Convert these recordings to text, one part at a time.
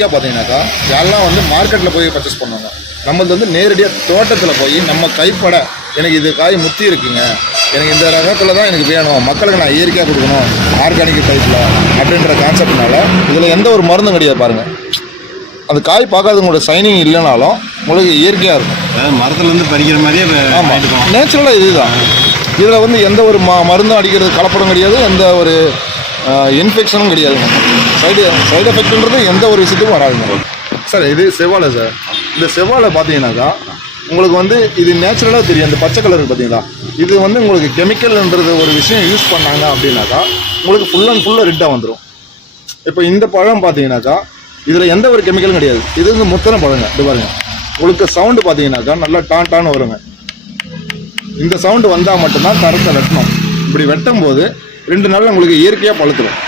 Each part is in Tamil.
இயற்கையாக பார்த்தீங்கன்னாக்கா எல்லாம் வந்து மார்க்கெட்டில் போய் பர்ச்சேஸ் பண்ணுவாங்க. நம்மளது வந்து நேரடியாக தோட்டத்தில் போய் நம்ம கைப்பட எனக்கு இது காய் முத்தி இருக்குங்க. எனக்கு இந்த ரகத்தில் தான் எனக்கு வேணும். மக்களுக்கு நான் இயற்கையாக கொடுக்கணும் ஆர்கானிக் டைப்பில் அப்படின்ற கான்செப்ட்னால இதில் எந்த ஒரு மருந்தும் கிடையாது பாருங்கள் அந்த காய் பார்க்காத உங்களோட சைனிங் இல்லைனாலும் உங்களுக்கு இயற்கையாக இருக்கும். அதாவது மரத்துல இருந்து பறிக்கிற மாதிரியே ஆமாம். நேச்சுரலாக இதுதான். இதில் வந்து எந்த ஒரு ம மருந்தும் அடிக்கிறது கலப்படம் கிடையாது. எந்த ஒரு இன்ஃபெக்ஷனும் கிடையாதுங்க. சைடு சைடு எஃபெக்ட்ன்றது எந்த ஒரு விஷயத்துக்கும் வராதுங்க. சார் இது செவ்வாழை சார். இந்த செவ்வாழை பார்த்தீங்கன்னாக்கா உங்களுக்கு வந்து இது நேச்சுரலாக தெரியும். இந்த பச்சை கலர் பார்த்தீங்களா? இது வந்து உங்களுக்கு கெமிக்கல்ன்றது ஒரு விஷயம் யூஸ் பண்ணாங்க அப்படின்னாக்கா உங்களுக்கு ஃபுல் அண்ட் ஃபுல்லாக ரெட்டாக வந்துடும் இப்போ இந்த பழம் பார்த்தீங்கன்னாக்கா இதில் எந்த ஒரு கெமிக்கலும் கிடையாது. இது வந்து முத்தனை பழங்க. இது பாருங்க. உங்களுக்கு சவுண்டு பார்த்தீங்கன்னாக்கா நல்லா டான் டான்னு வருங்க. இந்த சவுண்டு வந்தால் மட்டும்தான் தரத்தை வெட்டணும். இப்படி வெட்டும் போது ரெண்டு நாள் உங்களுக்கு இயற்கையாக பழுத்துடும்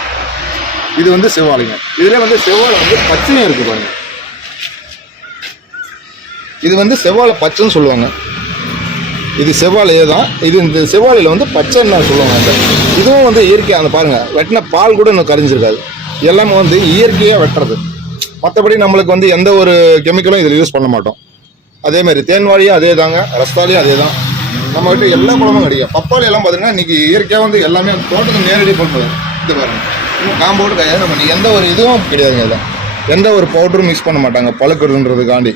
இது வந்து செவ்வாழைங்க. இதில் வந்து செவ்வாழை வந்து பச்சையும் இருக்குது பாருங்க. இது வந்து செவ்வாழை பச்சைன்னு சொல்லுவாங்க. இது செவ்வாழையே தான். இது இந்த செவ்வாழையில் வந்து பச்சைன்னு சொல்லுவாங்க அந்த இதுவும் வந்து இயற்கையாக அந்த பாருங்கள் வெட்டின பால் கூட இன்னும் கரைஞ்சிருக்காது. எல்லாமே வந்து இயற்கையாக வெட்டுறது. மற்றபடி நம்மளுக்கு வந்து எந்த ஒரு கெமிக்கலும் இதில் யூஸ் பண்ண மாட்டோம். அதேமாதிரி தேன்வாழியும் அதே தாங்க ரஸ்தாலையும் அதே தான். நம்ம கிட்ட எல்லா குழம்பும் கிடைக்கும். பப்பாளி எல்லாம் பார்த்தீங்கன்னா இன்னைக்கு இயற்கையாக வந்து எல்லாமே தோட்டத்துக்கு நேரடி பண்ணுறது இது பாருங்க. காம்போடு கிடையாது. நம்ம எந்த ஒரு இதுவும் கிடையாதுங்க இதில் எந்த ஒரு பவுடரும் மிக்ஸ் பண்ண மாட்டாங்க. பழுக்கிறதுன்றதுக்காண்டி.